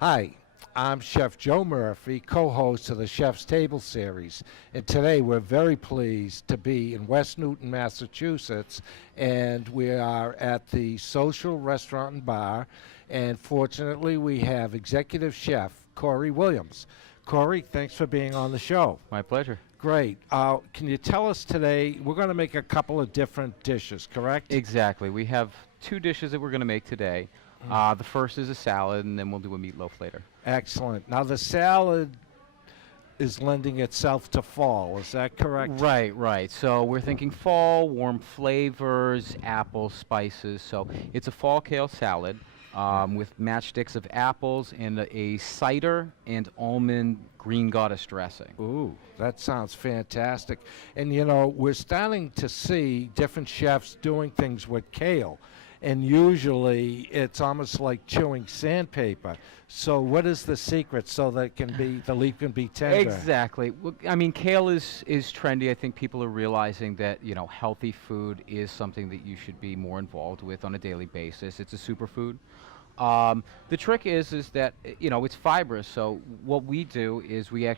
Hi, I'm Chef Joe Murphy, co-host of the Chef's Table series, and today we're very pleased to be in West Newton, Massachusetts, and we are at the Social Restaurant and Bar, and fortunately we have Executive Chef Cory Williams. Cory, thanks for being on the show. My pleasure. Great. Can you tell us today, we're going to make a couple of different dishes, correct? Exactly. We have two dishes that we're going to make today. The first is a salad, and then we'll do a meatloaf later. Excellent. Now the salad is lending itself to fall, is that correct? Right. So we're thinking fall, warm flavors, apple spices. So it's a fall kale salad with matchsticks of apples and a cider and almond green goddess dressing. Ooh, that sounds fantastic. And you know, we're starting to see different chefs doing things with kale. And usually it's almost like chewing sandpaper. So what is the secret so that the leaf can be tender? Exactly. Well, I mean, kale is trendy. I think people are realizing that, healthy food is something that you should be more involved with on a daily basis. It's a superfood. The trick is that, it's fibrous. So what we do is we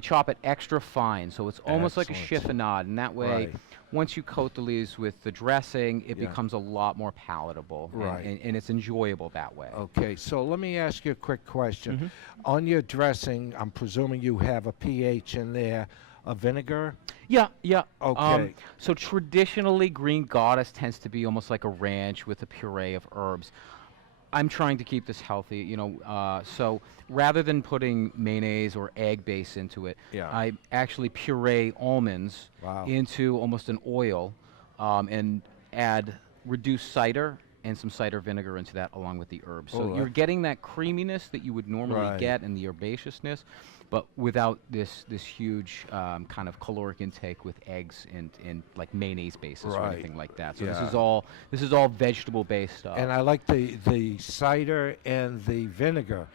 chop it extra fine. So it's almost like a chiffonade. And that way, once you coat the leaves with the dressing, it becomes a lot more palatable. And it's enjoyable that way. Okay, so let me ask you a quick question. On your dressing, I'm presuming you have a pH in there, a vinegar? Yeah. Okay. So traditionally, green goddess tends to be almost like a ranch with a puree of herbs. I'm trying to keep this healthy, so rather than putting mayonnaise or egg base into it, I actually puree almonds into almost an oil and add reduced cider and some cider vinegar into that along with the herbs. So you're getting that creaminess that you would normally get and the herbaceousness, but without this huge kind of caloric intake with eggs and like mayonnaise bases or anything like that. So this is all vegetable based stuff. And I like the cider and the vinegar,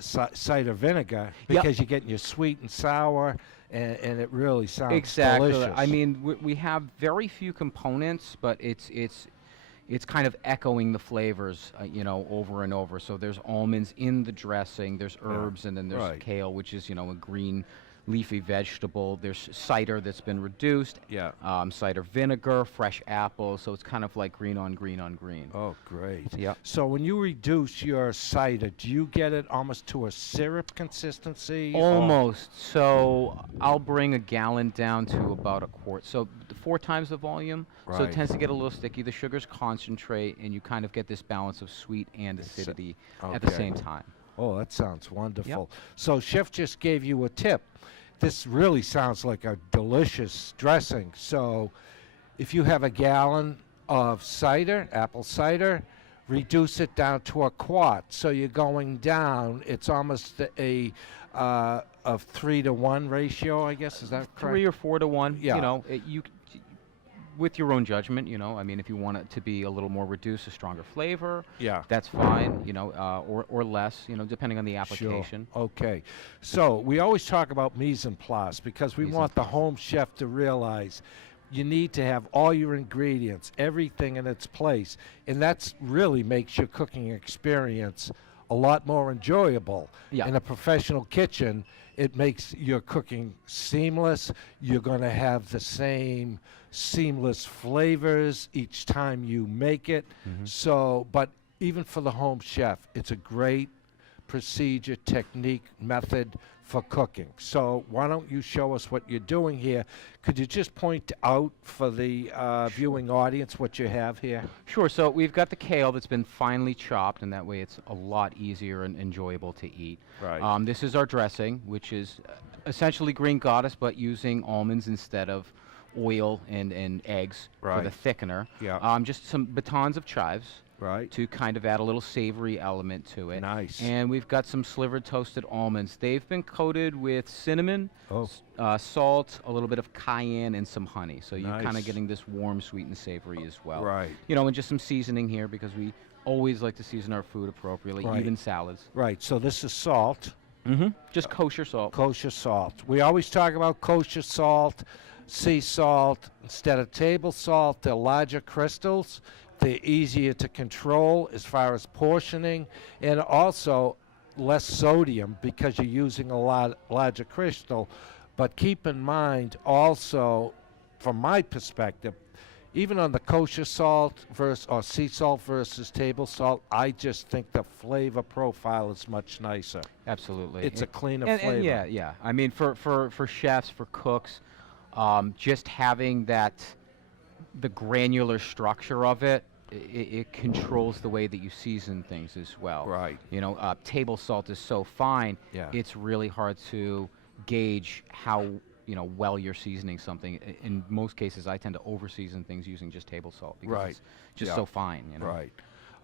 cider vinegar, because you're getting your sweet and sour, and it really sounds delicious. I mean, we have very few components, but it's kind of echoing the flavors, over and over. So there's almonds in the dressing, there's herbs, and then there's kale, which is, a green leafy vegetable. There's cider that's been reduced, cider vinegar, fresh apples. So it's kind of like green on green on green. Oh, great. Yeah. So when you reduce your cider, do you get it almost to a syrup consistency? Almost. So I'll bring a gallon down to about a quart. So 4 times the volume. So it tends to get a little sticky. The sugars concentrate, and you kind of get this balance of sweet and acidity at the same time. Oh, that sounds wonderful. So Chef just gave you a tip. This really sounds like a delicious dressing. So if you have a gallon of cider, apple cider, reduce it down to a quart. So you're going down, it's almost a 3-to-1 ratio, I guess. Is that correct? 3 or 4 to 1. Yeah. You with your own judgment, I mean, if you want it to be a little more reduced, a stronger flavor, that's fine, or less, depending on the application. Sure. Okay. So we always talk about mise en place because we want the home chef to realize you need to have all your ingredients, everything in its place, and that's really makes your cooking experience a lot more enjoyable. In a professional kitchen, it makes your cooking seamless. You're going to have the same seamless flavors each time you make it. So, but even for the home chef, it's a great procedure, technique, method for cooking. So why don't you show us what you're doing here? Could you just point out for the viewing audience what you have here? Sure. So we've got the kale that's been finely chopped, and that way it's a lot easier and enjoyable to eat. This is our dressing, which is essentially green goddess, but using almonds instead of oil and eggs for the thickener. Just some batons of chives. To kind of add a little savory element to it. Nice. And we've got some slivered toasted almonds. They've been coated with cinnamon, salt, a little bit of cayenne, and some honey. So you're kind of getting this warm, sweet, and savory as well. And just some seasoning here because we always like to season our food appropriately, even salads. So this is salt. Just kosher salt. Kosher salt. We always talk about kosher salt, sea salt. Instead of table salt, they're larger crystals. They're easier to control as far as portioning, and also less sodium because you're using a lot larger crystal. But keep in mind also, from my perspective, even on the kosher salt versus or sea salt versus table salt, I just think the flavor profile is much nicer. Absolutely. It's a cleaner and flavor. yeah. I mean, for chefs, for cooks, just having the granular structure of it, it controls the way that you season things as well. Right. You know, table salt is so fine, it's really hard to gauge how well you're seasoning something. In most cases, I tend to over-season things using just table salt because it's just so fine. Right.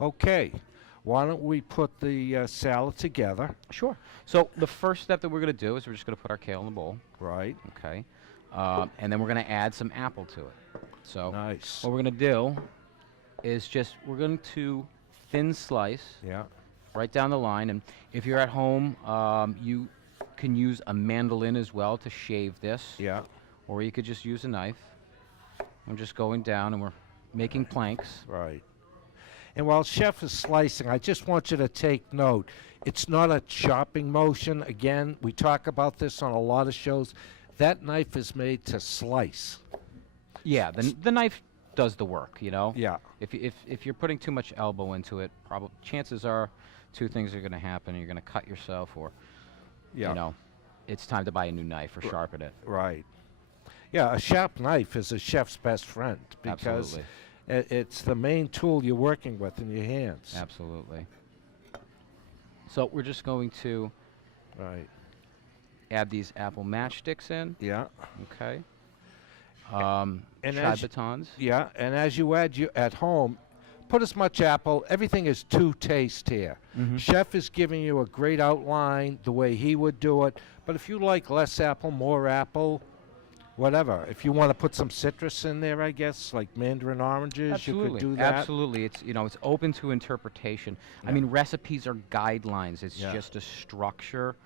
Okay. Why don't we put the salad together? Sure. So the first step that we're going to do is we're just going to put our kale in the bowl. Right. Okay. And then we're going to add some apple to it. So nice. What we're going to do is we're going to thin slice right down the line. And if you're at home, you can use a mandolin as well to shave this. Yeah. Or you could just use a knife. I'm just going down and we're making planks. Right. And while Chef is slicing, I just want you to take note. It's not a chopping motion. Again, we talk about this on a lot of shows. That knife is made to slice. Yeah, the knife does the work, Yeah. If you're putting too much elbow into it, chances are two things are going to happen. You're going to cut yourself, or it's time to buy a new knife or sharpen it. Right. Yeah, a sharp knife is a chef's best friend because it's the main tool you're working with in your hands. Absolutely. So we're just going to add these apple matchsticks in. Yeah. Okay. Chai batons. Yeah, and as you add at home, put as much apple. Everything is to taste here. Chef is giving you a great outline the way he would do it. But if you like less apple, more apple, whatever. If you want to put some citrus in there, I guess, like mandarin oranges, you could do that. Absolutely. It's open to interpretation. I mean, recipes are guidelines. It's just a structure,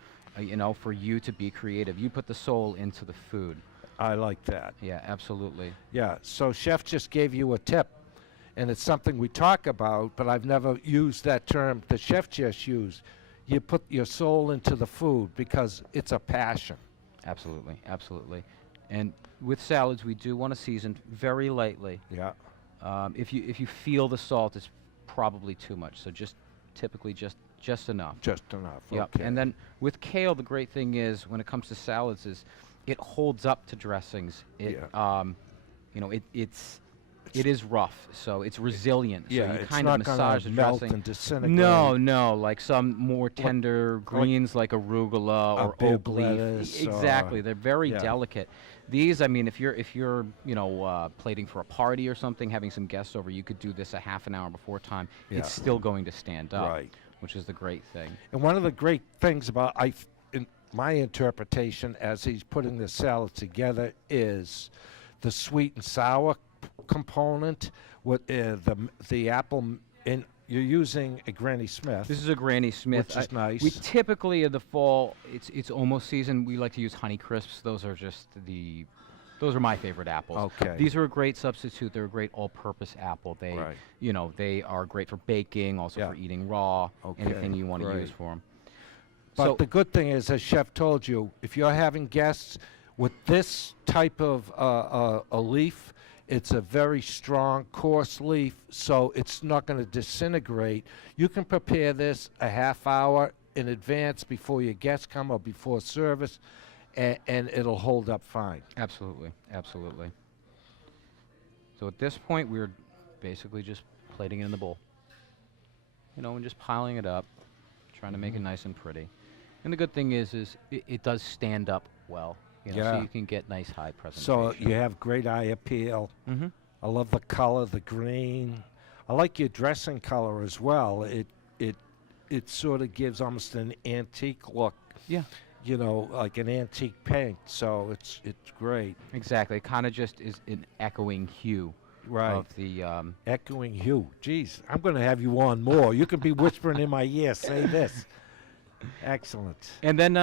for you to be creative. You put the soul into the food. I like that. Yeah, absolutely. Yeah, so Chef just gave you a tip, and it's something we talk about, but I've never used that term the Chef just used. You put your soul into the food because it's a passion. Absolutely, absolutely. And with salads, we do want to season very lightly. Yeah. If you feel the salt is probably too much, so typically just enough. Just enough. Yep. Okay. And then with kale, the great thing is when it comes to salads is it holds up to dressings. It is rough, so it's resilient. Yeah, so you it's kind not of massage the melt dressing. and disintegrate. No, like some more tender greens like arugula or oak leaf. Exactly, they're very delicate. These, I mean, if you're plating for a party or something, having some guests over, you could do this a half an hour before time. It's still going to stand up, which is the great thing. And one of the great things about in my interpretation as he's putting the salad together is the sweet and sour component with the apple. And you're using a Granny Smith. This is a Granny Smith, which is nice. We typically in the fall, it's almost season. We like to use Honey Crisps. Those are my favorite apples. Okay. These are a great substitute. They're a great all-purpose apple. They, they are great for baking, also for eating raw. Anything you want to use for them. But the good thing is, as Chef told you, if you're having guests with this type of a leaf, it's a very strong, coarse leaf, so it's not going to disintegrate. You can prepare this a half hour in advance before your guests come or before service, and it'll hold up fine. Absolutely, absolutely. So at this point, we're basically just plating it in the bowl, and just piling it up, trying to make it nice and pretty. And the good thing is it does stand up well, so you can get nice high presentation. So you have great eye appeal. I love the color, the green. I like your dressing color as well. It sort of gives almost an antique look. Yeah. Like an antique paint. So it's great. Exactly. It kind of just is an echoing hue. Of the echoing hue. Jeez, I'm going to have you on more. You can be whispering in my ear. Say this. Excellent. And then,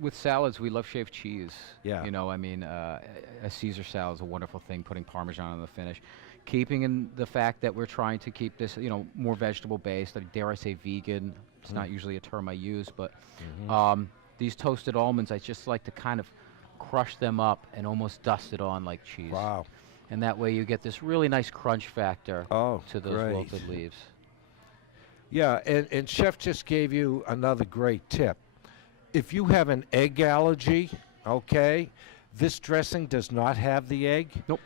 with salads, we love shaved cheese. Yeah. I mean, a Caesar salad is a wonderful thing, putting Parmesan on the finish. keeping in the fact that we're trying to keep this, more vegetable based. Dare I say vegan? It's not usually a term I use, but these toasted almonds, I just like to kind of crush them up and almost dust it on like cheese. Wow. And that way you get this really nice crunch factor to those great. wilted leaves. Yeah, and Chef just gave you another great tip. If you have an egg allergy, okay, this dressing does not have the egg. Nope.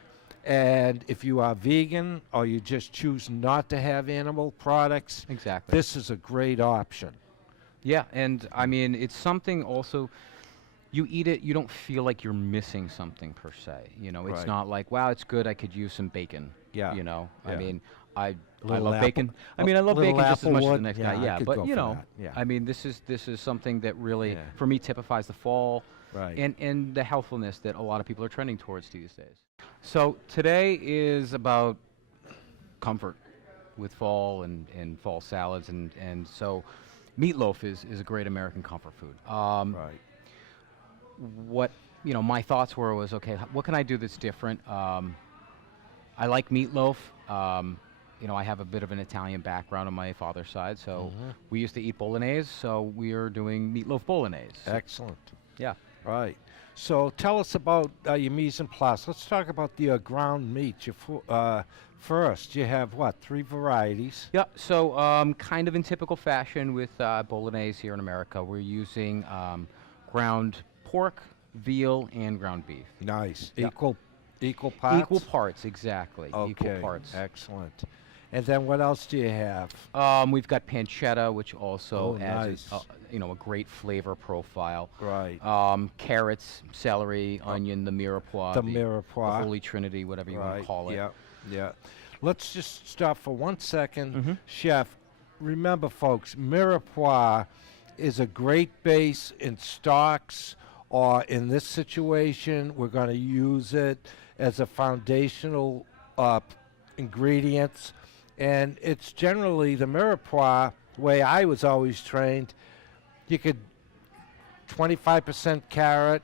And if you are vegan or you just choose not to have animal products, Exactly. this is a great option. Yeah, and I mean, it's something also, you eat it, you don't feel like you're missing something per se. It's Right. not like, wow, it's good, I could use some bacon. Yeah. I Yeah. mean, I Little love bacon. apple- I mean, I love little bacon just as much as the applewood. next Yeah, guy. I Yeah, could but go for that. Yeah. I mean, this is something that really, Yeah. for me, typifies the fall. Right. And the healthfulness that a lot of people are trending towards these days. So today is about comfort with fall and fall salads, and so meatloaf is a great American comfort food. Right. What my thoughts was, okay, what can I do that's different? I like meatloaf. I have a bit of an Italian background on my father's side, so we used to eat bolognese, so we are doing meatloaf bolognese. Excellent. Yeah. Right. So tell us about your mise en place. Let's talk about the ground meat. First, you have what, 3 varieties? Yeah, so kind of in typical fashion with bolognese here in America, we're using ground pork, veal, and ground beef. Nice. Yeah. Equal parts? Equal parts, exactly. Okay. Equal parts. Excellent. And then what else do you have? We've got pancetta, which also adds nice. a great flavor profile. Right. Carrots, celery, onion, the mirepoix. The mirepoix. The Holy Trinity, whatever you want to call it. Yeah. Yeah. Let's just stop for 1 second. Mm-hmm. Chef, remember, folks, mirepoix is a great base in stocks, or in this situation, we're going to use it as a foundational ingredients. And it's generally the mirepoix, the way I was always trained, you could 25% carrot,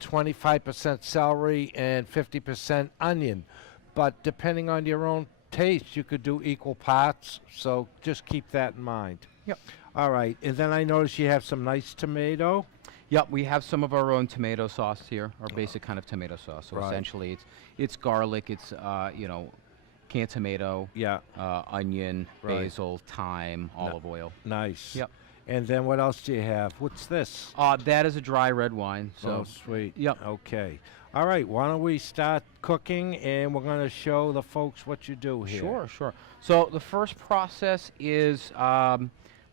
25% celery, and 50% onion. But depending on your own taste, you could do equal parts. So just keep that in mind. Yep. All right. And then I noticed you have some nice tomato. Yep, we have some of our own tomato sauce here, our basic kind of tomato sauce. So Right. essentially, it's garlic, it's canned tomato, Yeah. onion, Right. basil, thyme, olive oil. Nice. Yep. And then what else do you have? What's this? That is a dry red wine. So Oh, sweet. Yep. Okay. All right. Why don't we start cooking, and we're going to show the folks what you do here. Sure. So the first process is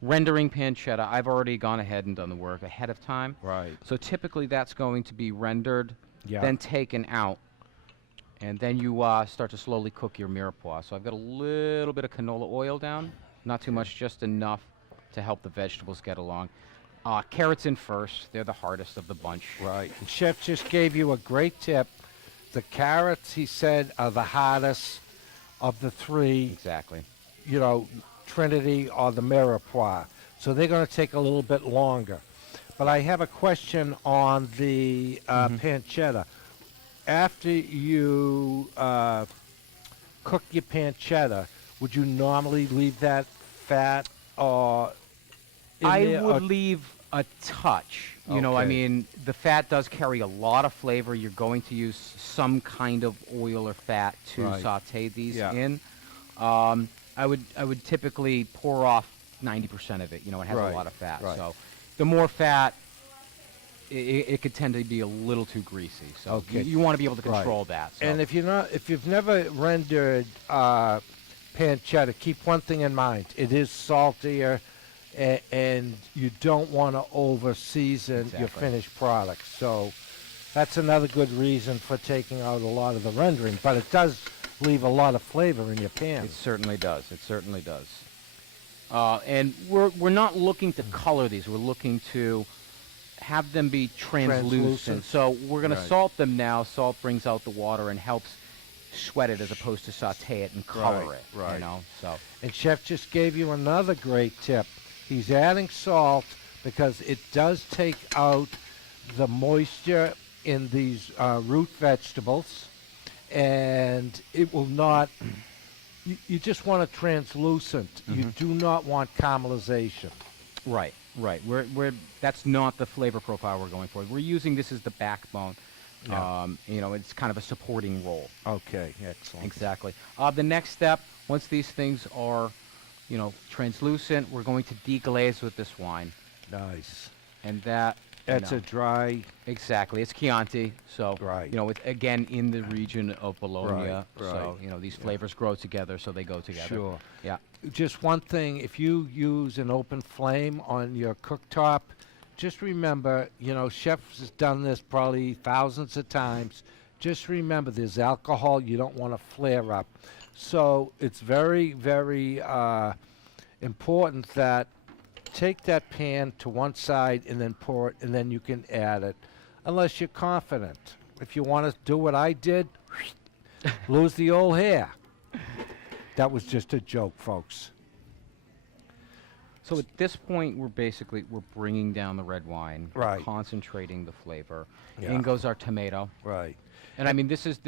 rendering pancetta. I've already gone ahead and done the work ahead of time. Right. So typically that's going to be rendered, Yeah. then taken out, and then you start to slowly cook your mirepoix. So I've got a little bit of canola oil down, not too much, just enough to help the vegetables get along. Carrots in first. They're the hardest of the bunch. Right. And Chef just gave you a great tip. The carrots, he said, are the hardest of the 3. Exactly. Trinity or the mirepoix. So they're going to take a little bit longer. But I have a question on the pancetta. After you cook your pancetta, would you normally leave that fat or I would leave a touch. I Okay. mean, the fat does carry a lot of flavor. You're going to use some kind of oil or fat to Right. saute these Yeah. in. I would typically pour off 90% of it. It has Right. a lot of fat. Right. So the more fat, it could tend to be a little too greasy. So Okay. you want to be able to Right. control that. So. And if you've never rendered pancetta, keep one thing in mind: it is saltier, and you don't want to over season your Exactly. finished product. So that's another good reason for taking out a lot of the rendering. But it does leave a lot of flavor in your pan. It certainly does. It certainly does. And we're not looking to color these. We're looking to have them be translucent. So we're going Right. to salt them now. Salt brings out the water and helps sweat it as opposed to saute it and color Right, it. right. So And Chef just gave you another great tip. He's adding salt because it does take out the moisture in these root vegetables. and it will not. You just want a translucent. You do not want caramelization. Right, right. That's not the flavor profile we're going for. We're using this as the backbone. Yeah. It's kind of a supporting role. Okay, excellent. Exactly. The next step, once these things are, translucent, we're going to deglaze with this wine. Nice. And that's a dry. Exactly. It's Chianti, so Right. it's again in the region of Bologna. Right, So these flavors grow together, so they go together. Sure. Yeah. Just one thing: if you use an open flame on your cooktop, just remember, chefs has done this probably thousands of times. Just remember, there's alcohol. You don't want to flare up. So it's very, very important that take that pan to one side and then pour it, and then you can add it, unless you're confident. If you want to do what I did, lose the old hair. That was just a joke, folks. So at this point, we're bringing down the red wine, Right. concentrating the flavor. Yeah. In goes our tomato. Right. And I mean, this is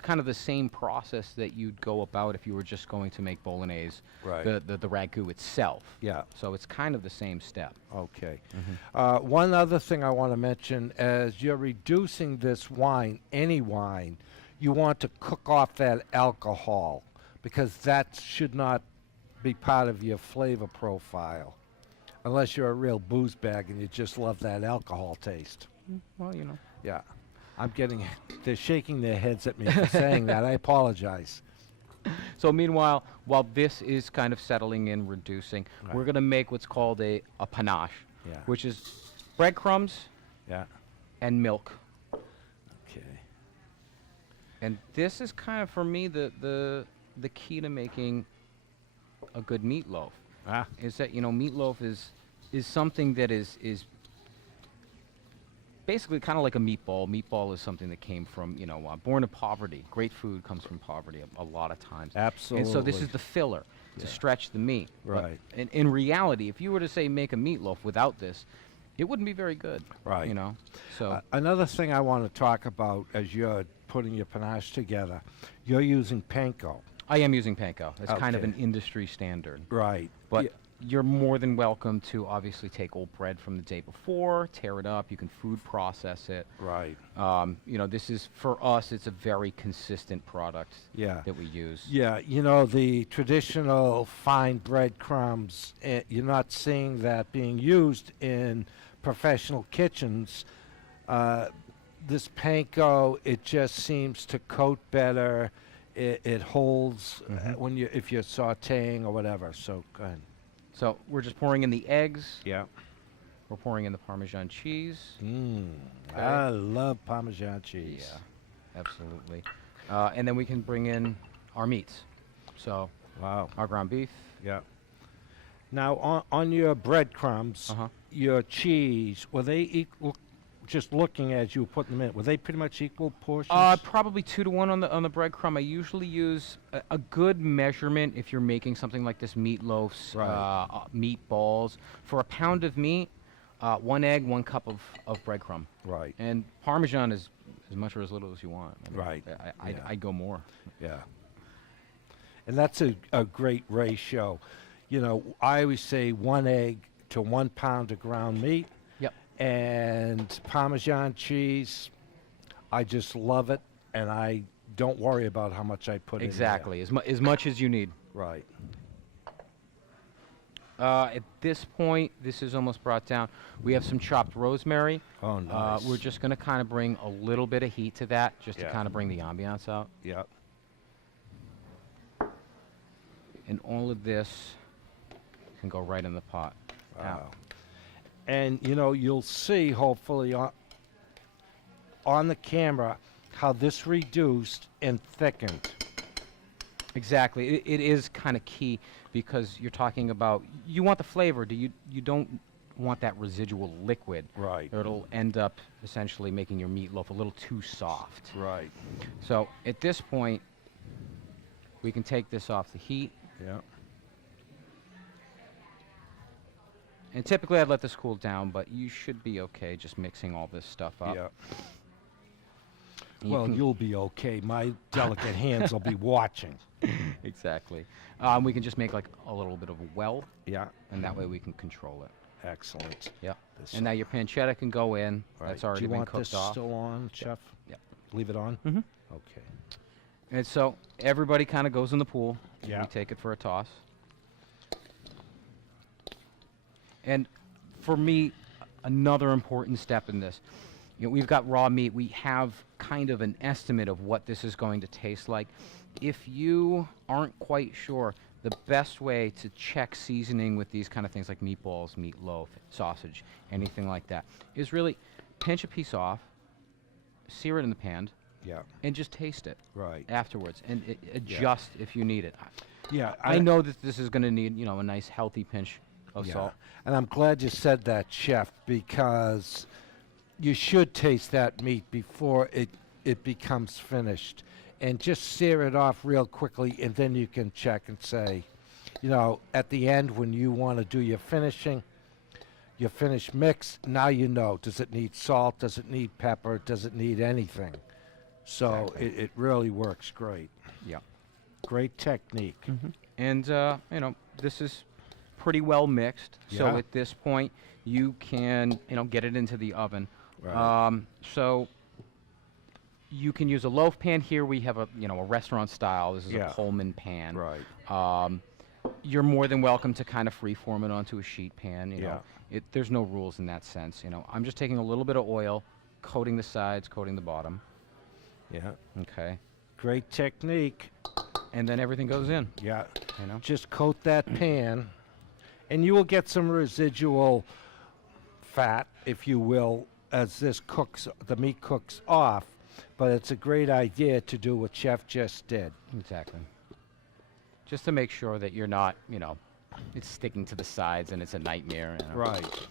kind of the same process that you'd go about if you were just going to make bolognese, Right. the ragu itself. Yeah. So it's kind of the same step. Okay. One other thing I want to mention, as you're reducing this wine, any wine, you want to cook off that alcohol, because that should not be part of your flavor profile, unless you're a real booze bag and you just love that alcohol taste. Well, Yeah. They're shaking their heads at me for saying that. I apologize. So meanwhile, while this is kind of settling in, reducing, Right. we're going to make what's called a panache, Yeah. which is breadcrumbs Yeah. and milk. Okay. And this is kind of, for me, the key to making a good meatloaf. Is that, meatloaf is something that is basically kind of like a meatball. Meatball is something that came from, born of poverty. Great food comes from poverty a lot of times. Absolutely. And so this is the filler to stretch the meat. Right. But in reality, if you were to say make a meatloaf without this, it wouldn't be very good. Right. So Another thing I want to talk about as you're putting your panache together, you're using panko. I am using panko. It's kind of Okay. an industry standard. Right. But you're more than welcome to obviously take old bread from the day before, tear it up. You can food process it. Right. This is, for us, it's a very consistent product Yeah. that we use. Yeah, the traditional fine breadcrumbs, you're not seeing that being used in professional kitchens. This panko, it just seems to coat better. It holds if you're sautéing or whatever. So go ahead. So we're just pouring in the eggs. Yeah. We're pouring in the Parmesan cheese. I love Parmesan cheese. Yeah, absolutely. And then we can bring in our meats. So Wow. our ground beef. Yeah. Now on your breadcrumbs, your cheese, were they equal? Just looking as you were putting them in, were they pretty much equal portions? Probably 2-to-1 on the breadcrumb. I usually use a good measurement if you're making something like this, meatloafs, Right. meatballs. For a pound of meat, 1 egg, 1 cup of breadcrumb. Right. And Parmesan is as much or as little as you want. I mean, Right. I'd go more. Yeah. And that's a great ratio. I always say 1 egg to 1 pound of ground meat. Yep. And Parmesan cheese, I just love it, and I don't worry about how much I put Exactly. As much as you need. in there. Right. At this point, this is almost brought down. We have some chopped rosemary. Oh, nice. We're just going to kind of bring a little bit of heat to that, just to Yeah. kind of bring the ambiance out. Yeah. And all of this can go right in the pot. Wow. And, you'll see, hopefully, on the camera, how this reduced and thickened. Exactly. It is kind of key, because you're talking about, you want the flavor. You don't want that residual liquid. Right. Or it'll end up essentially making your meatloaf a little too soft. Right. So at this point, we can take this off the heat. Yeah. And typically I'd let this cool down, but you should be okay just mixing all this stuff up. Yeah. And you Well, can- you'll be okay. My delicate hands will be watching. exactly. We can just make like a little bit of a well, Yeah. and that way we can control it. Excellent. Yep. This- And now your pancetta can go in. Right. That's already Do you been want cooked this off. still on, Chef? Yep. Leave it on? Mhm. Okay. And so everybody kind of goes in the pool. Yeah. We take it for a toss. And for me, another important step in this, we've got raw meat. We have kind of an estimate of what this is going to taste like. If you aren't quite sure, the best way to check seasoning with these kind of things like meatballs, meatloaf, sausage, anything like that, is really pinch a piece off, sear it in the pan, Yeah. and just taste it Right. afterwards, and adjust if you need it. Yeah. I know that this is going to need, a nice healthy pinch of salt. And I'm glad you said that, Chef, because you should taste that meat before it becomes finished. And just sear it off real quickly, and then you can check and say, at the end when you want to do your finished mix, now you know, does it need salt, does it need pepper, does it need anything? So Exactly. it really works great. Yeah. Great technique. And, this is pretty well mixed. So Yeah. at this point, you can, get it into the oven. Right. So you can use a loaf pan. Here we have a restaurant style. This is Yeah. a Pullman pan. Right. You're more than welcome to kind of freeform it onto a sheet pan. Yeah. There's no rules in that sense. I'm just taking a little bit of oil, coating the sides, coating the bottom. Yeah. Okay. Great technique. And then everything goes in. Yeah. You know. Just coat that pan, and you will get some residual fat, if you will, as the meat cooks off. But it's a great idea to do what Chef just did. Exactly. Just to make sure that you're not, it's sticking to the sides and it's a nightmare. Right.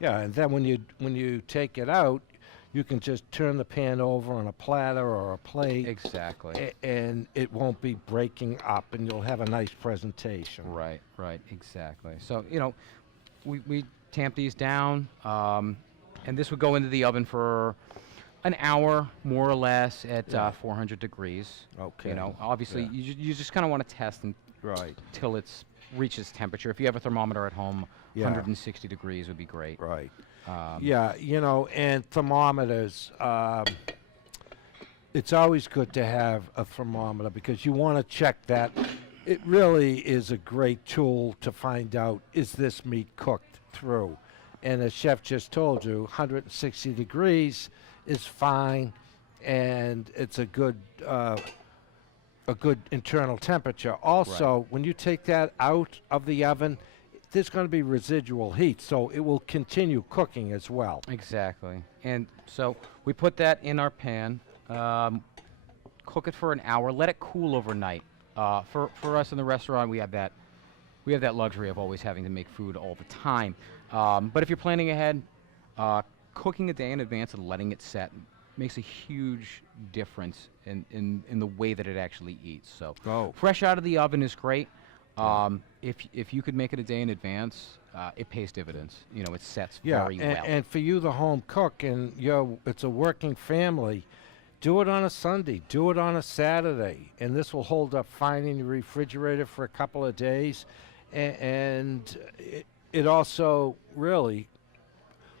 Yeah, and then when you take it out, you can just turn the pan over on a platter or a plate. Exactly. And it won't be breaking up, and you'll have a nice presentation. Right, exactly. So, we tamp these down, and this would go into the oven for an hour, more or less, at Yeah. 400 degrees. Okay. Obviously, Yeah. you just kind of want to test Right. until it reaches temperature. If you have a thermometer at home, Yeah. 160 degrees would be great. Right. Um, Yeah, and thermometers. It's always good to have a thermometer because you want to check that. It really is a great tool to find out, is this meat cooked through? And as Chef just told you, 160 degrees is fine, and it's a good internal temperature. Also, when you take that out of the oven, there's going to be residual heat, so it will continue cooking as well. Exactly. And so we put that in our pan, cook it for an hour, let it cool overnight. For us in the restaurant, we have that luxury of always having to make food all the time. But if you're planning ahead, cooking a day in advance and letting it set makes a huge difference in the way that it actually eats. So fresh out of the oven is great. If you could make it a day in advance, it pays dividends. It sets very well. And for you, the home cook, and it's a working family, do it on a Sunday, do it on a Saturday, and this will hold up fine in your refrigerator for a couple of days. And it also really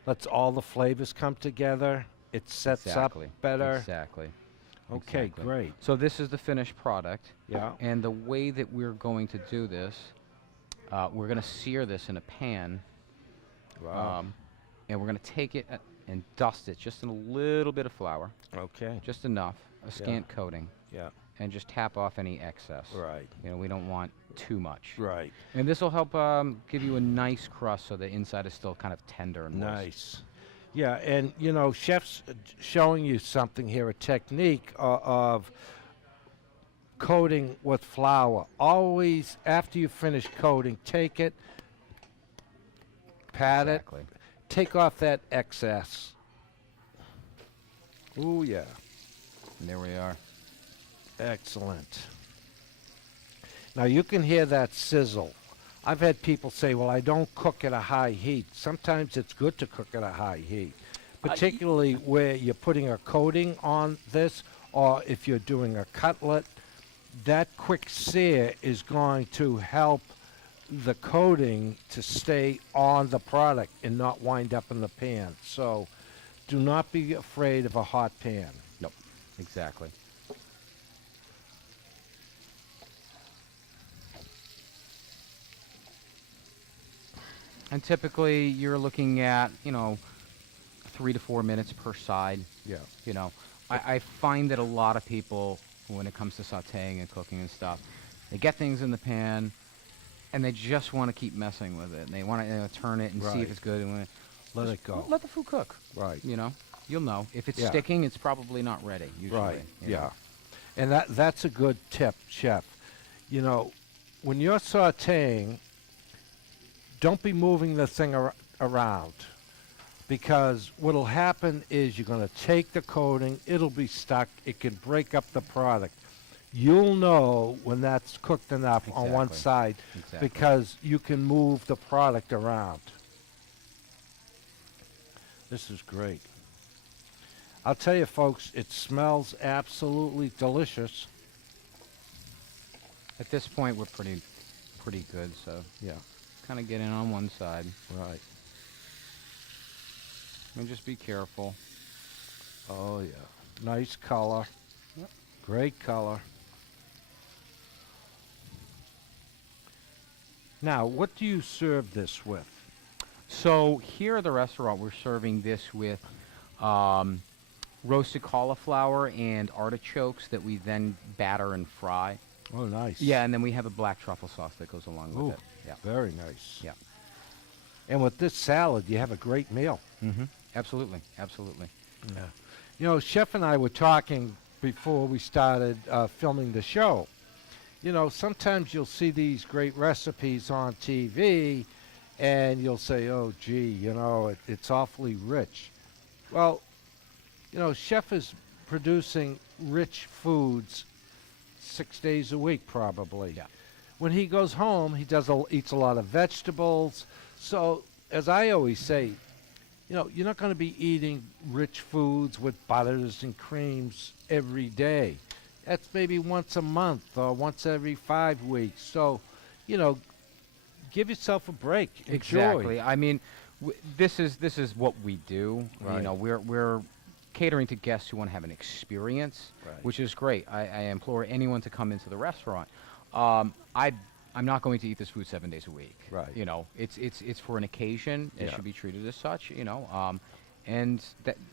lets all the flavors come together. It sets Exactly. up better. Exactly. Okay, Exactly. great. So this is the finished product. Yeah. And the way that we're going to do this, we're going to sear this in a pan. Wow. And we're going to take it and dust it just in a little bit of flour, Okay. just enough, a scant coating, Yeah. and just tap off any excess. Right. We don't want too much. Right. And this will help give you a nice crust so the inside is still kind of tender and moist. Nice. Yeah, and Chef's showing you something here, a technique of coating with flour. Always, after you finish coating, take it, pat Exactly. it, take off that excess. Ooh, yeah. And there we are. Excellent. Now you can hear that sizzle. I've had people say, well, I don't cook at a high heat. Sometimes it's good to cook at a high heat. particularly where you're putting a coating on this, or if you're doing a cutlet, that quick sear is going to help the coating to stay on the product and not wind up in the pan. So do not be afraid of a hot pan. Nope. Exactly. And typically you're looking at, 3 to 4 minutes per side. Yeah. I find that a lot of people, when it comes to sauteing and cooking and stuff, they get things in the pan and they just want to keep messing with it. And they want to turn it and see if it's good. And let it go. Let the food cook. Right. You'll know. If it's sticking, it's probably not ready, usually. Right, yeah. And that's a good tip, Chef. When you're sauteing, don't be moving the thing around, because what'll happen is you're going to take the coating, it'll be stuck, it can break up the product. You'll know when that's cooked enough on one side because you can move the product around. This is great. I'll tell you, folks, it smells absolutely delicious. At this point, we're pretty good, so Yeah, kind of get in on one side. right. And just be careful. Oh, yeah. Nice color. Yep. Great color. Now, what do you serve this with? So here at the restaurant, we're serving this with roasted cauliflower and artichokes that we then batter and fry. Oh, nice. Yeah, and then we have a black truffle sauce that goes along with it. Yeah. Very nice. Yeah. And with this salad, you have a great meal. Mm-hmm. Absolutely. Absolutely. Yeah. Chef and I were talking before we started filming the show. Sometimes you'll see these great recipes on TV, and you'll say, oh, gee, it's awfully rich. Well, Chef is producing rich foods 6 days a week, probably. Yeah. When he goes home, he eats a lot of vegetables. So, as I always say, you're not going to be eating rich foods with butters and creams every day. That's maybe once a month or once every 5 weeks. So, give yourself a break. Exactly. I mean, this is what we do. Right. We're catering to guests who want to have an experience, which is great. I implore anyone to come into the restaurant. I'm not going to eat this food 7 days a week. Right. It's for an occasion. It Yeah. should be treated as such. And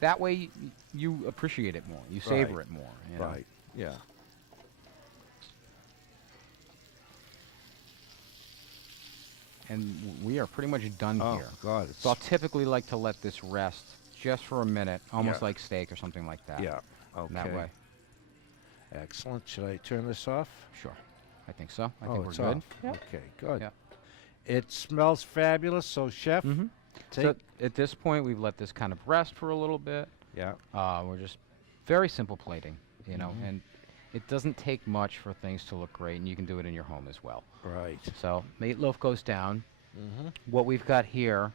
that way you appreciate it more. You savor it more. Right. Yeah. And we are pretty much done here. God. So I'll typically like to let this rest just for a minute, almost Yeah. like steak or something like that. Yeah. Okay. That way. Excellent. Should I turn this off? Sure. I think so. I think we're it's good. off. Okay, good. Yeah. It smells fabulous. So, Chef, Mm-hmm. take. So at this point, we've let this kind of rest for a little bit. Yeah. We're just very simple plating, Mhm. and it doesn't take much for things to look great, and you can do it in your home as well. Right. So meatloaf goes down. Mm-hmm. What we've got here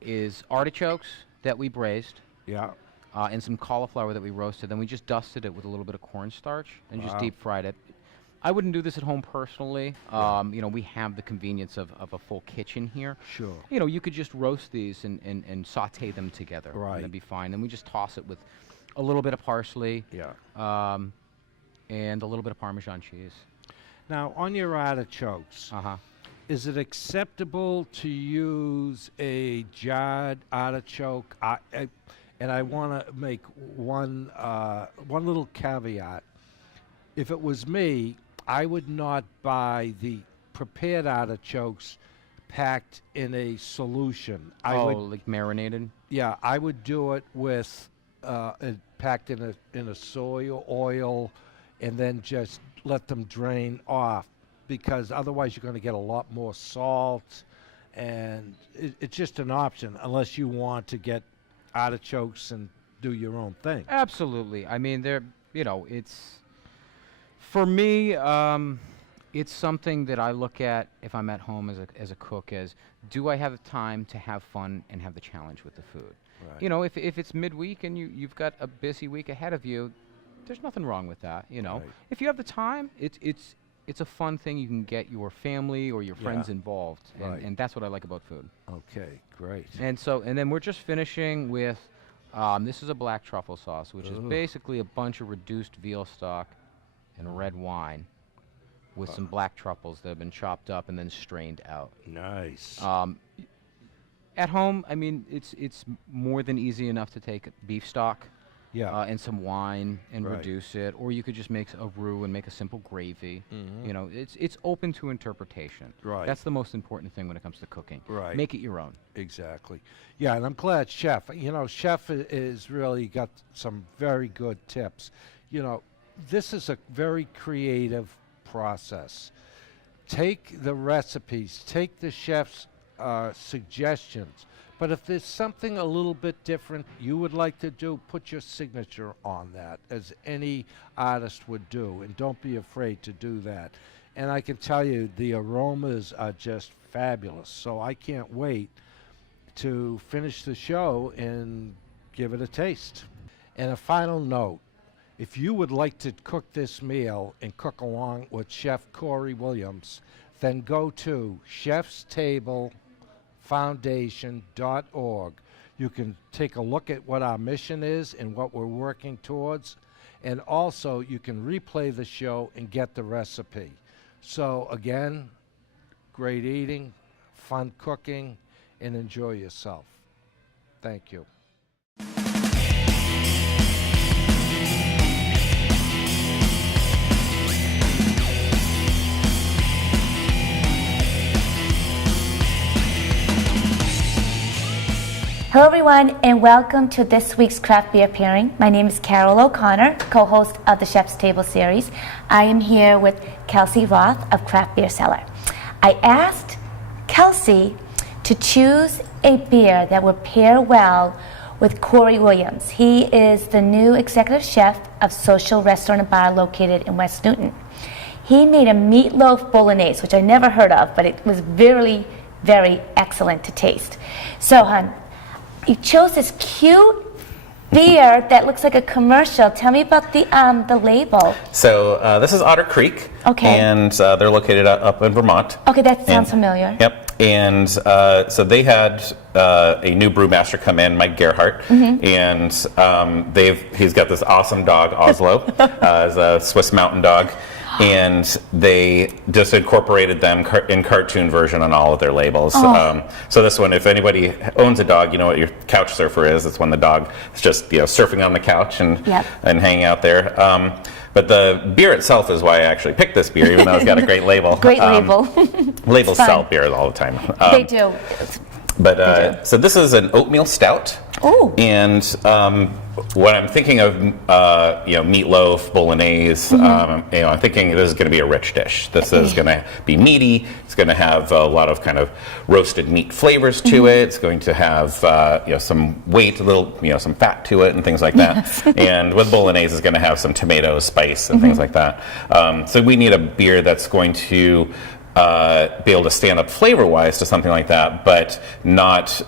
is artichokes that we braised. Yeah. And some cauliflower that we roasted. Then we just dusted it with a little bit of cornstarch and just Wow. deep fried it. I wouldn't do this at home personally. Yeah. We have the convenience of a full kitchen here. Sure. You could just roast these and saute them together. Right. And it'd be fine. Then we just toss it with a little bit of parsley Yeah. and a little bit of Parmesan cheese. Now, on your artichokes, Uh-huh. is it acceptable to use a jarred artichoke? And I want to make one little caveat. If it was me, I would not buy the prepared artichokes packed in a solution. Like marinated? Yeah, I would do it with packed in a soy oil, and then just let them drain off, because otherwise you're going to get a lot more salt, and it's just an option unless you want to get artichokes and do your own thing. Absolutely. I mean, it's for me. It's something that I look at if I'm at home as a cook as, do I have time to have fun and have the challenge with the food? Right. You know, if it's midweek and you've got a busy week ahead of you, there's nothing wrong with that, you know. Right. If you have the time, it's a fun thing. You can get your family or your friends involved, and that's what I like about food. Okay, great. And then we're just finishing with, this is a black truffle sauce, which is basically a bunch of reduced veal stock and red wine with some black truffles that have been chopped up and then strained out. Nice. At home, I mean, it's more than easy enough to take beef stock and some wine and reduce it, or you could just make a roux and make a simple gravy. You know, it's open to interpretation. Right. That's the most important thing when it comes to cooking. Right. Make it your own. Exactly. Yeah, and I'm glad Chef, you know, Chef is really got some very good tips. You know, this is a very creative process. Take the recipes, take the chef's suggestions, but if there's something a little bit different you would like to do, put your signature on that, as any artist would do, and don't be afraid to do that. And I can tell you the aromas are just fabulous, so I can't wait to finish the show and give it a taste. And a final note, if you would like to cook this meal and cook along with Chef Cory Williams, then go to chefstablefoundation.org. You can take a look at what our mission is and what we're working towards, and also you can replay the show and get the recipe. So again, great eating, fun cooking, and enjoy yourself. Thank you. Hello everyone, and welcome to this week's craft beer pairing. My name is Carol O'Connor, co-host of the Chef's Table series. I am here with Kelsey Roth of Craft Beer Cellar. I asked Kelsey to choose a beer that would pair well with Cory Williams. He is the new executive chef of Social Restaurant and Bar located in West Newton. He made a Meatloaf Bolognese, which I never heard of, but it was very, very excellent to taste. So, hon, you chose this cute beer that looks like a commercial. Tell me about the label. So this is Otter Creek. Okay. And they're located up in Vermont. Okay, that sounds familiar. Yep. And so they had a new brewmaster come in, Mike Gerhardt, and he's got this awesome dog, Oslo, as a Swiss mountain dog. And they just incorporated them in cartoon version on all of their labels. So this one, if anybody owns a dog, you know what your couch surfer is. It's when the dog is just surfing on the couch and hanging out there. But the beer itself is why I actually picked this beer, even though it's got a great label. Great label. Labels sell beer all the time. They do. But so this is an oatmeal stout. Oh. And when I'm thinking of meatloaf, bolognese, I'm thinking this is going to be a rich dish. This is going to be meaty. It's going to have a lot of kind of roasted meat flavors to it. It's going to have some weight, a little some fat to it, and things like that. Yes. And with bolognese, it's going to have some tomato spice and things like that. So we need a beer that's going to be able to stand up flavor-wise to something like that, but not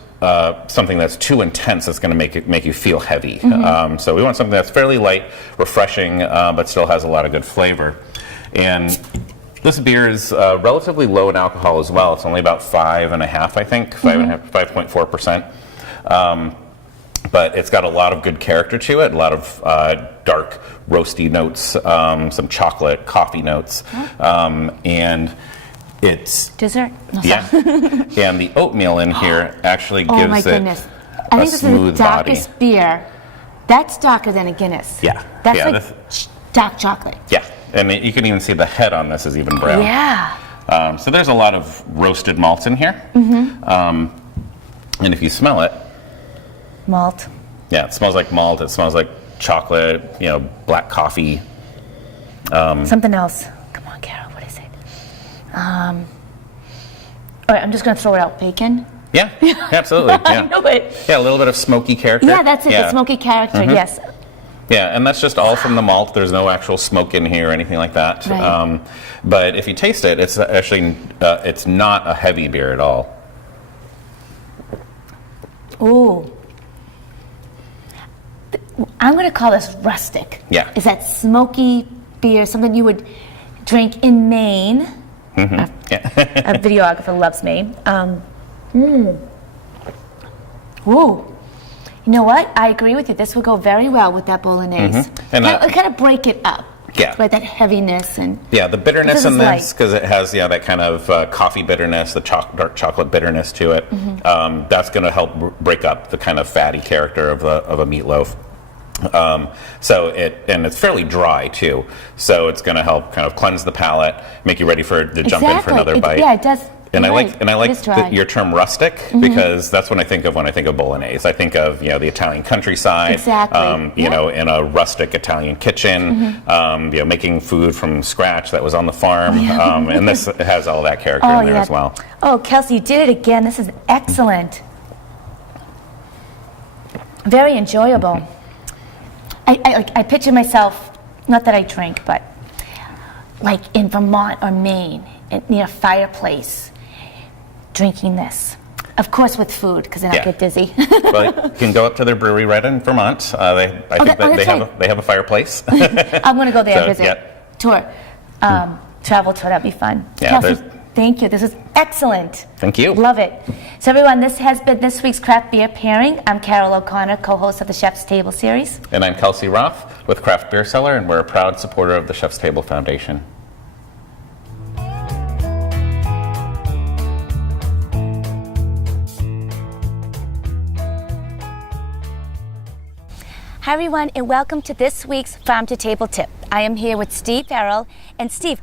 something that's too intense that's going to make you feel heavy. So we want something that's fairly light, refreshing, but still has a lot of good flavor. And this beer is relatively low in alcohol as well. It's only about 5.5, I think, 5.4%. But it's got a lot of good character to it, a lot of dark, roasty notes, some chocolate, coffee notes, and it's dessert. And the oatmeal in here actually gives my it goodness. I think this is the darkest beer. That's darker than a Guinness. Yeah. That's like dark chocolate. Yeah, and you can even see the head on this is even brown. Yeah. So there's a lot of roasted malts in here. And if you smell it, malt. Yeah, it smells like malt. It smells like chocolate. Black coffee. Something else. Come on, Carol. What is it? All right, I'm just going to throw it out. Bacon? Yeah, absolutely. Yeah. I know it. Yeah, a little bit of smoky character. Yeah, that's it. The smoky character, yes. Yeah, and that's just all from the malt. There's no actual smoke in here or anything like that. Right. But if you taste it, it's actually it's not a heavy beer at all. Ooh. I'm going to call this rustic. Yeah. Is that smoky beer, something you would drink in Maine? Yeah. A videographer loves Maine. Ooh. You know what? I agree with you. This would go very well with that bolognese. And kind of break it up. Yeah. Right, that heaviness and. Yeah, the bitterness This in is this, because it has that kind of coffee bitterness, the dark chocolate bitterness to it. That's going to help break up the kind of fatty character of a meatloaf. And it's fairly dry too, so it's going to help kind of cleanse the palate, make you ready to jump in for another bite. Yeah, it does. And I right. like your term rustic because that's what I think of when I think of bolognese. I think of the Italian countryside, Exactly. in a rustic Italian kitchen, making food from scratch that was on the farm, and this has all that character in there as well. Oh, Kelsey, you did it again. This is excellent. Very enjoyable. I picture myself, not that I drink, but like in Vermont or Maine, near a fireplace, drinking this. Of course, with food, because then I'll get dizzy. Well, you can go up to their brewery right in Vermont. I think they have a fireplace. I'm going to go there and visit. Yeah. Tour. Travel tour, that'd be fun. Yeah, Kelsey, thank you. This is excellent. Thank you. Love it. So everyone, this has been this week's Craft Beer Pairing. I'm Carol O'Connor, co-host of the Chef's Table series. And I'm Kelsey Roth with Craft Beer Cellar, and we're a proud supporter of the Chef's Table Foundation. Hi everyone, and welcome to this week's Farm to Table Tip. I am here with Steve Farrell. And Steve,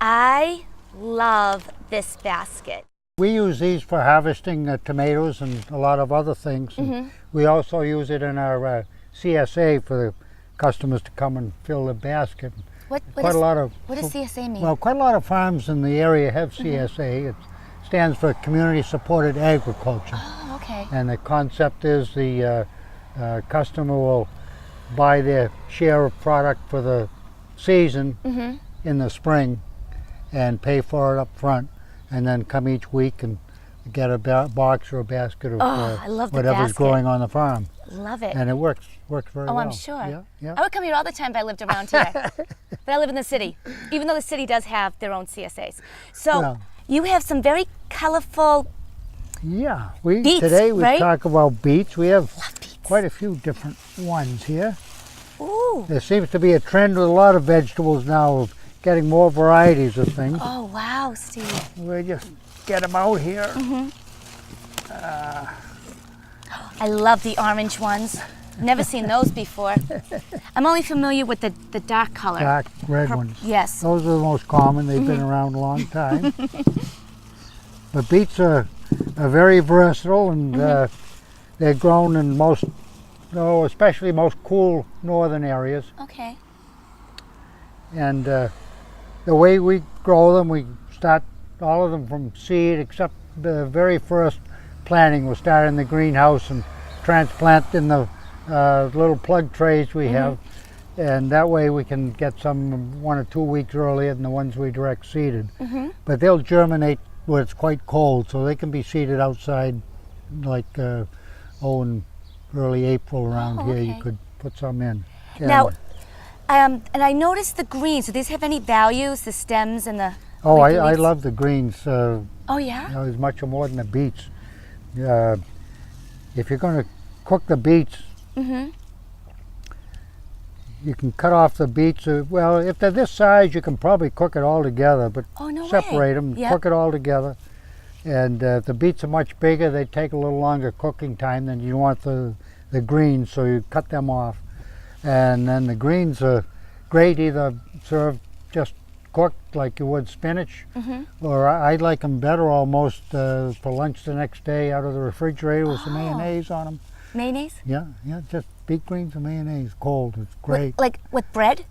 I love this basket. We use these for harvesting tomatoes and a lot of other things. And we also use it in our CSA for the customers to come and fill the basket. What What does CSA mean? Well, quite a lot of farms in the area have CSA. It stands for Community Supported Agriculture. Oh, okay. And the concept is the customer will buy their share of product for the season in the spring and pay for it up front, and then come each week and get a box or a basket of I love the whatever's basket. growing on the farm. Love it. And it works very well. Oh, I'm sure. Yeah, yeah. I would come here all the time if I lived around here. But I live in the city, even though the city does have their own CSAs. So Yeah. you have some very colorful Yeah, beets, today we right? talk about beets. We have beets. quite a few different ones here. Ooh. There seems to be a trend with a lot of vegetables now of getting more varieties of things. Oh, wow, Steve. We'll just get them out here. I love the orange ones. Never seen those before. I'm only familiar with the dark color. Dark red ones. Yes. Those are the most common. They've been around a long time. But beets are very versatile, and they're grown in most, especially most cool northern areas. Okay. And the way we grow them, we start all of them from seed, except the very first planting. We'll start in the greenhouse and transplant in the little plug trays we have, and that way we can get some 1 or 2 weeks earlier than the ones we direct seeded. But they'll germinate where it's quite cold, so they can be seeded outside, like in early April around here. You okay. could put some in. Now, and I noticed the greens. Do these have any values, the stems and the Oh, leafy I leaves? love the greens. Oh, yeah? As much or more than the beets. If you're going to cook the beets, you can cut off the beets. Well, if they're this size, you can probably cook it all together, but Oh, no way. separate them, Yep. cook it all together. And if the beets are much bigger, they take a little longer cooking time than you want the greens, so you cut them off. And then the greens are great, either served just cooked like you would spinach, or I like them better almost for lunch the next day out of the refrigerator with some mayonnaise on them. Mayonnaise? Yeah, just beet greens and mayonnaise, cold. It's great. Like with bread?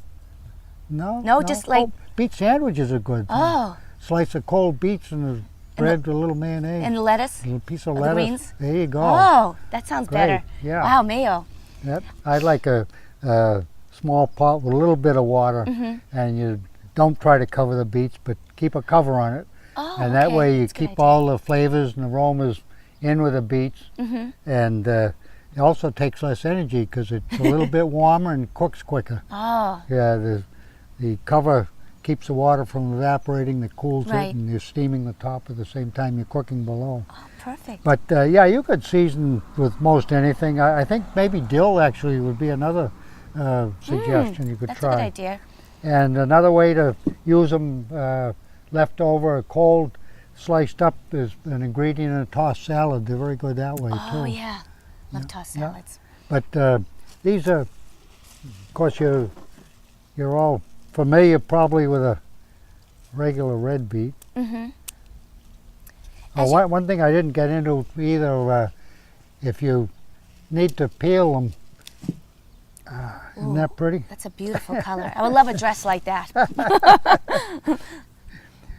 No, just like- beet sandwiches are good. Oh. Slice of cold beets and the bread with a little mayonnaise. And lettuce? A little piece of the lettuce. greens? There you go. Oh, that sounds Great, better. yeah. Wow, mayo. Yep. I like a small pot with a little bit of water, and you don't try to cover the beets, but keep a cover on it. Oh, and that okay. way you That's a good keep idea. all the flavors and aromas in with the beets. And it also takes less energy because it's a little bit warmer and cooks quicker. Oh, Yeah, the cover keeps the water from evaporating, that cools Right. it, and you're steaming the top at the same time you're cooking below. oh, perfect. But yeah, you could season with most anything. I think maybe dill actually would be another suggestion you could That's try. a good idea. And another way to use them leftover, cold, sliced up, is an ingredient in a tossed salad. They're very good that way Oh, too. yeah. Love tossed yeah. salads. But these are, of course, you're all familiar probably with a regular red beet. Oh, one thing I didn't get into either, if you need to peel them, isn't that pretty? That's a beautiful color. I would love a dress like that.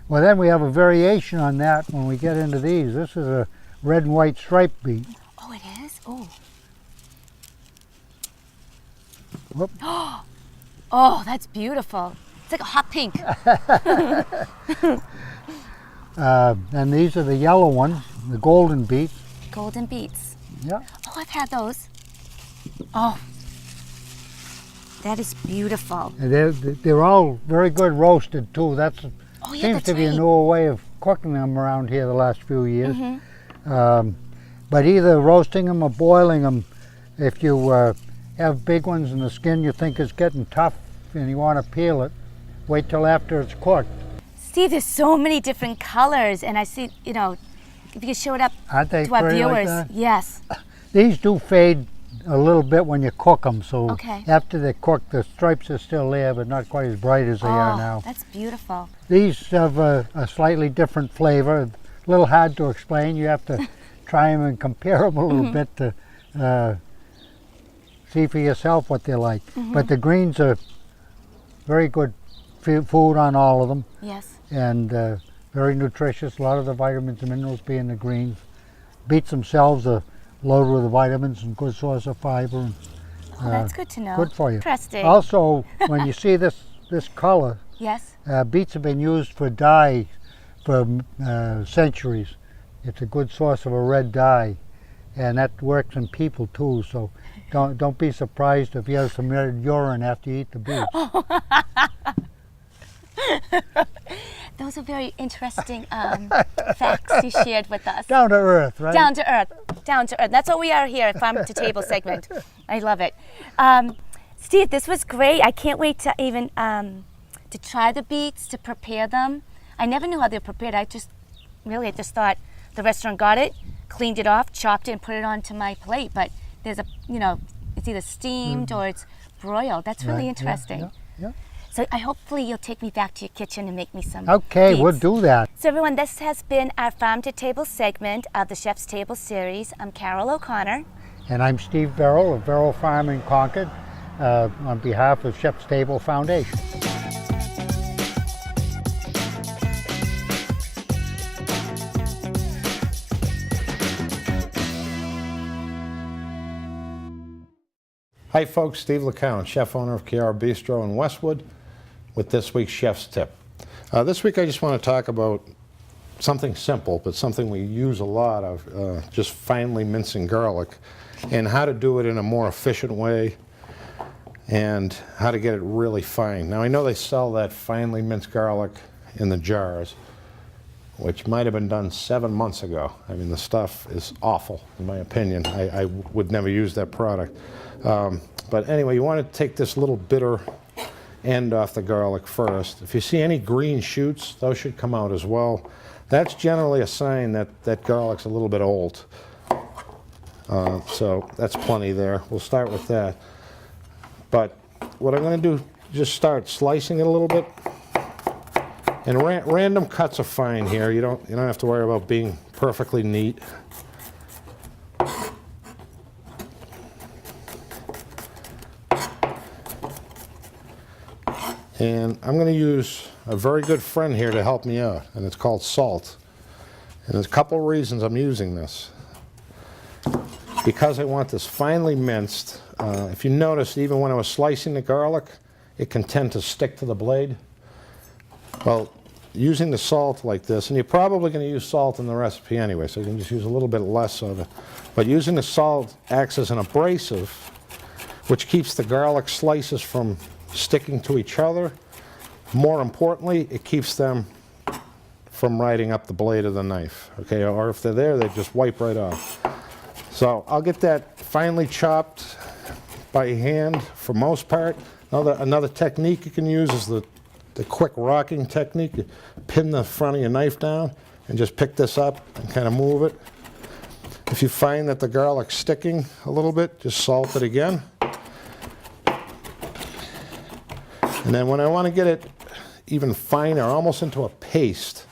Well, then we have a variation on that when we get into these. This is a red and white striped beet. Oh, it is? Oh. Whoop. Oh, that's beautiful. It's like a hot pink. And these are the yellow ones, the golden beets. Golden beets. Yeah. Oh, I've had those. Oh, that is beautiful. And they're all very good roasted too. That's Oh, yeah, seems that's to be a right. newer way of cooking them around here the last few years. But either roasting them or boiling them, if you have big ones and the skin you think is getting tough and you want to peel it, wait till after it's cooked. See, there's so many different colors, and I see, if you could show it up Aren't they to our pretty like viewers. that? Yes. These do fade a little bit when you cook them, so Okay. after they're cooked, the stripes are still there, but not quite as bright as they are now. That's beautiful. These have a slightly different flavor. A little hard to explain. You have to try them and compare them a little bit to see for yourself what they're like. But the greens are very good food on all of them, Yes. and very nutritious. A lot of the vitamins and minerals being the greens. Beets themselves are loaded with vitamins and good source of fiber. And, Oh, that's good to know. good for you. Interesting. Also, when you see this color, Yes. beets have been used for dye for centuries. It's a good source of a red dye, and that works in people too. So don't be surprised if you have some red urine after you eat the beets. Those are very interesting facts you shared with us. Down to earth, right? Down to earth. Down to earth. That's what we are here at Farm to Table segment. I love it. Steve, this was great. I can't wait to even to try the beets, to prepare them. I never knew how they're prepared. I just thought the restaurant got it, cleaned it off, chopped it, and put it onto my plate. But there's it's either steamed or it's broiled. That's really Right, yeah, interesting. yeah. So hopefully you'll take me back to your kitchen and make me some Okay, we'll beets. do that. So everyone, this has been our Farm to Table segment of the Chef's Table series. I'm Carol O'Connor. And I'm Steve Verrill of Verrill Farm in Concord, on behalf of Chef's Table Foundation. Hi folks, Steve LaCount, chef owner of Chiara Bistro in Westwood, with this week's Chef's Tip. This week I just want to talk about something simple, but something we use a lot of, just finely mincing garlic, and how to do it in a more efficient way, and how to get it really fine. Now I know they sell that finely minced garlic in the jars, which might have been done 7 months ago. I mean, the stuff is awful, in my opinion. I would never use that product. But anyway, you want to take this little bitter end off the garlic first. If you see any green shoots, those should come out as well. That's generally a sign that that garlic's a little bit old. So that's plenty there. We'll start with that. But what I'm going to do, just start slicing it a little bit. And random cuts are fine here. You don't have to worry about being perfectly neat. And I'm going to use a very good friend here to help me out, and it's called salt. And there's a couple of reasons I'm using this. because I want this finely minced, if you notice, even when I was slicing the garlic, it can tend to stick to the blade. Well, using the salt like this, and you're probably going to use salt in the recipe anyway, so you can just use a little bit less of it. But using the salt acts as an abrasive, which keeps the garlic slices from sticking to each other. More importantly, it keeps them from riding up the blade of the knife, okay? Or if they're there, they just wipe right off. So I'll get that finely chopped by hand for most part. Another technique you can use is the quick rocking technique. You pin the front of your knife down and just pick this up and kind of move it. If you find that the garlic's sticking a little bit, just salt it again. And then when I want to get it even finer, almost into a paste,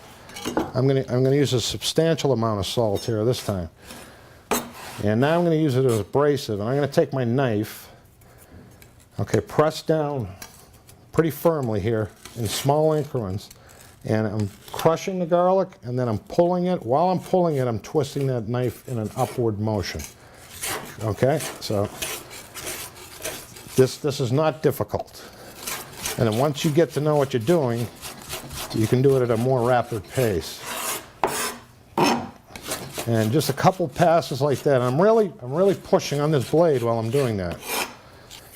I'm going to use a substantial amount of salt here this time. And now I'm going to use it as abrasive, and I'm going to take my knife, okay, press down pretty firmly here in small increments, and I'm crushing the garlic, and then I'm pulling it. While I'm pulling it, I'm twisting that knife in an upward motion. Okay, so this is not difficult. And then once you get to know what you're doing, you can do it at a more rapid pace. And just a couple passes like that. I'm really pushing on this blade while I'm doing that.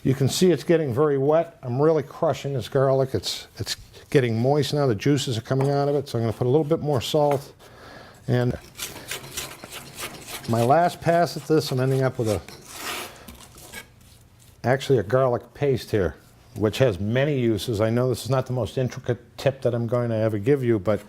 You can see it's getting very wet. I'm really crushing this garlic. It's getting moist now. The juices are coming out of it. So I'm going to put a little bit more salt. And my last pass at this, I'm ending up with actually a garlic paste here, which has many uses. I know this is not the most intricate tip that I'm going to ever give you, but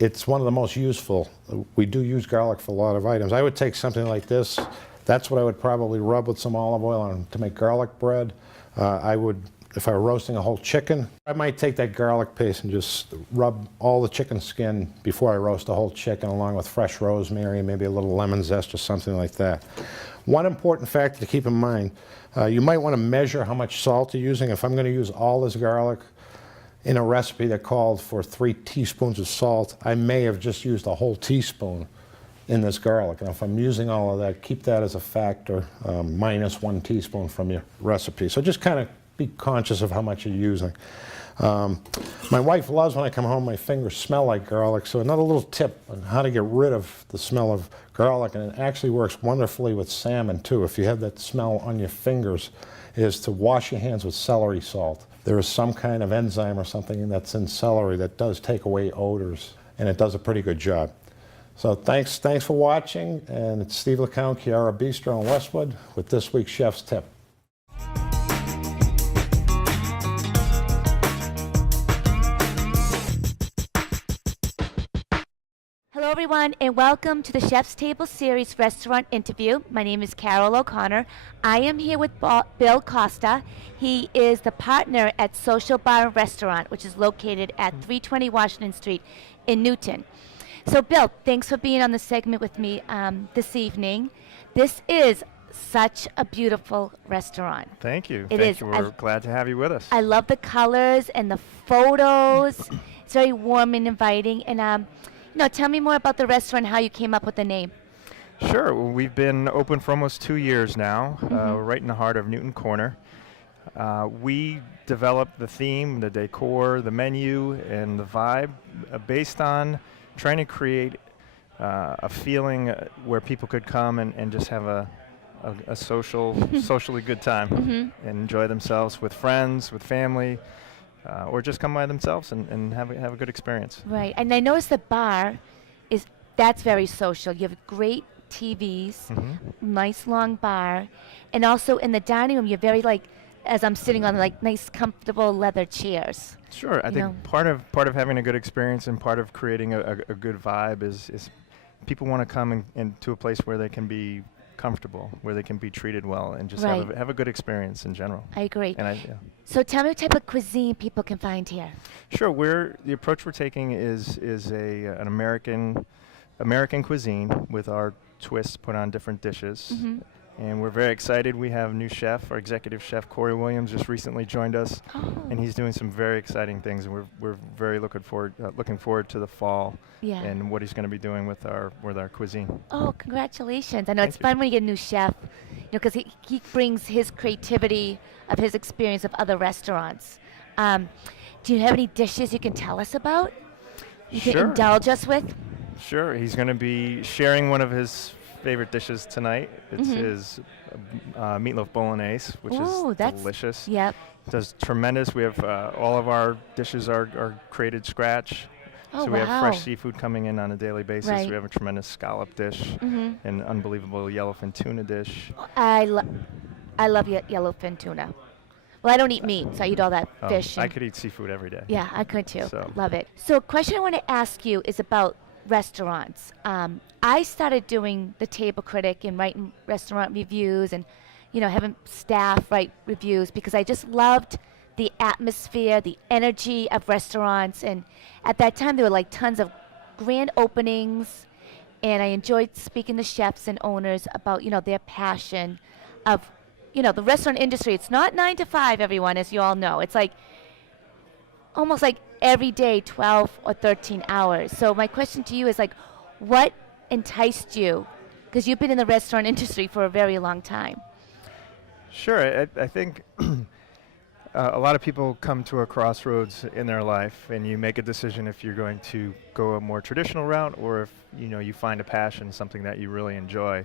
it's one of the most useful. We do use garlic for a lot of items. I would take something like this. That's what I would probably rub with some olive oil on to make garlic bread. I would, if I were roasting a whole chicken, I might take that garlic paste and just rub all the chicken skin before I roast a whole chicken, along with fresh rosemary and maybe a little lemon zest or something like that. One important factor to keep in mind, you might want to measure how much salt you're using. If I'm going to use all this garlic in a recipe that called for 3 teaspoons of salt, I may have just used a whole teaspoon in this garlic. And if I'm using all of that, keep that as a factor, minus 1 teaspoon from your recipe. So just kind of be conscious of how much you're using. My wife loves when I come home, my fingers smell like garlic. So another little tip on how to get rid of the smell of garlic, and it actually works wonderfully with salmon too, if you have that smell on your fingers, is to wash your hands with celery salt. There is some kind of enzyme or something that's in celery that does take away odors, and it does a pretty good job. So thanks for watching, and it's Steve LaCount, Chiara Bistro in Westwood, with this week's Chef's Tip. Hello everyone, and welcome to the Chef's Table Series restaurant interview. My name is Carol O'Connor. I am here with Bill Costa. He is the partner at Social Bar and Restaurant, which is located at 320 Washington Street in Newton. So Bill, thanks for being on the segment with me this evening. This is such a beautiful restaurant. Thank you. It is. We're glad to have you with us. I love the colors and the photos. It's very warm and inviting. And tell me more about the restaurant, how you came up with the name. Sure. Well, we've been open for almost 2 years now. We're right in the heart of Newton Corner. We developed the theme, the decor, the menu, and the vibe based on trying to create a feeling where people could come and just have a socially good time and enjoy themselves with friends, with family, or just come by themselves and have a good experience. Right, and I noticed the bar that's very social. You have great TVs, nice long bar, and also in the dining room you're very as I'm sitting on nice comfortable leather chairs. Sure, I think part of having a good experience and part of creating a good vibe is people want to come into a place where they can be comfortable, where they can be treated well, and just have a good experience in general. I agree. And So tell me what type of cuisine people can find here. Sure, the approach we're taking is an American cuisine with our twists put on different dishes. and we're very excited. We have a new chef, our executive chef, Cory Williams, just recently joined us, and he's doing some very exciting things, and we're very looking forward to the fall and what he's going to be doing with our cuisine. Oh, congratulations. I know it's Thank you. fun when you get a new chef, because he brings his creativity of his experience of other restaurants. Do you have any dishes you can tell us about? You can Sure. indulge us with? Sure, he's going to be sharing one of his favorite dishes tonight. It's his Meatloaf Bolognese, which is that's delicious. Yep. Does tremendous. We have all of our dishes are created scratch. Oh, So we have wow. fresh seafood coming in on a daily basis. Right. We have a tremendous scallop dish, an unbelievable yellowfin tuna dish. I love yellowfin tuna. Well, I don't eat meat, so I eat all that fish. I and- could eat seafood every day. Yeah, I could too. So- Love it. So a question I want to ask you is about restaurants. I started doing the Table Critic and writing restaurant reviews and, having staff write reviews because I just loved the atmosphere, the energy of restaurants. And at that time, there were like tons of grand openings. And I enjoyed speaking to chefs and owners about, their passion of, the restaurant industry. It's not 9 to 5, everyone, as you all know. It's like almost like every day 12 or 13 hours. So my question to you is like, what enticed you? Because you've been in the restaurant industry for a very long time. Sure, I think a lot of people come to a crossroads in their life, and you make a decision if you're going to go a more traditional route or if you find a passion, something that you really enjoy.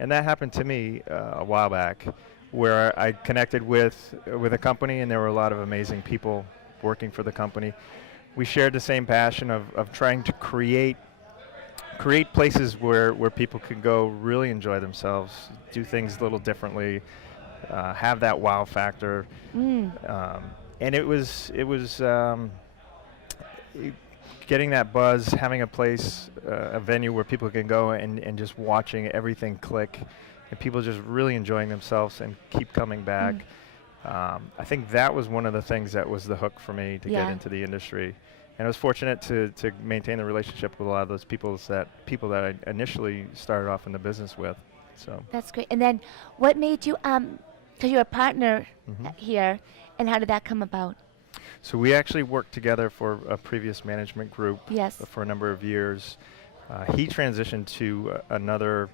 And that happened to me a while back, where I connected with a company, and there were a lot of amazing people working for the company. We shared the same passion of trying to create places where people could go really enjoy themselves, do things a little differently, have that wow factor. And it was getting that buzz, having a place, a venue where people can go and just watching everything click, and people just really enjoying themselves and keep coming back. I think that was one of the things that was the hook for me to get into the industry. And I was fortunate to maintain the relationship with a lot of those people that I initially started off in the business with. So That's great. And then what made you, because you're a partner here, and how did that come about? So we actually worked together for a previous management group Yes. for a number of years. He transitioned to another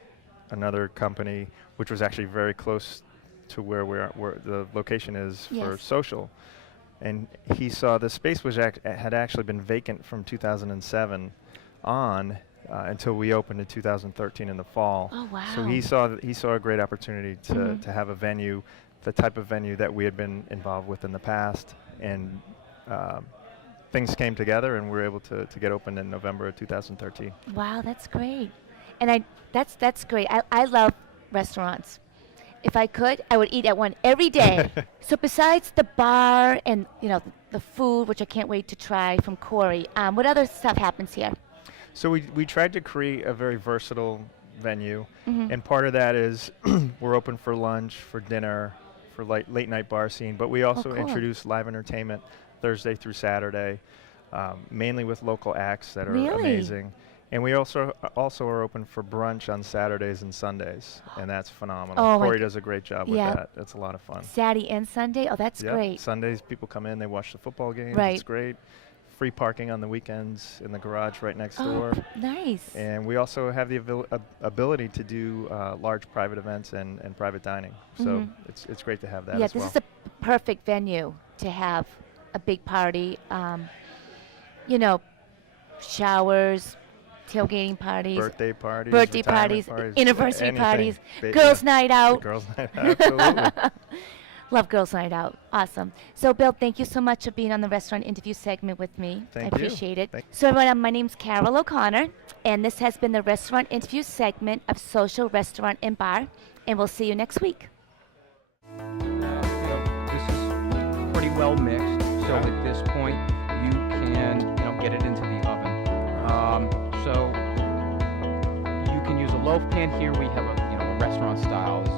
company, which was actually very close to where the location is for Yes. social. And he saw the space had actually been vacant from 2007 on until we opened in 2013 in the fall. Oh, wow. So he saw a great opportunity to have a venue, the type of venue that we had been involved with in the past, and things came together, and we were able to get open in November of 2013. Wow, that's great. And that's great. I love restaurants. If I could, I would eat at one every day. So besides the bar and the food, which I can't wait to try from Cory, what other stuff happens here? So we tried to create a very versatile venue, and part of that is we're open for lunch, for dinner, for late night bar scene, but we also cool. introduce live entertainment Thursday through Saturday, mainly with local acts that are Really? amazing. And we also are open for brunch on Saturdays and Sundays, and that's phenomenal. Oh, my Cory g- does a great job with Yeah. that. It's a lot of fun. Saturday and Sunday? Oh, that's Yeah, great. Sundays people come in, they watch the football games. Right. It's great. Free parking on the weekends in the garage right next door. Oh, nice. And we also have the ability to do large private events and private dining. So it's great to have that Yeah, as this well. is a perfect venue to have a big party. Showers, tailgating parties, Birthday parties, birthday retirement parties, anniversary anything. parties, Ba- girls' yeah, night out. Girls' night out, absolutely. Love girls' night out. Awesome. So, Bill, thank you so much for being on the restaurant interview segment with me. Thank I you. appreciate it. Thank- So, everyone, my name's Carol O'Connor, and this has been the restaurant interview segment of Social Restaurant and Bar, and we'll see you next week. This is pretty well mixed, so at this point you can get it into the oven. So you can use a loaf pan. Here we have a restaurant style. This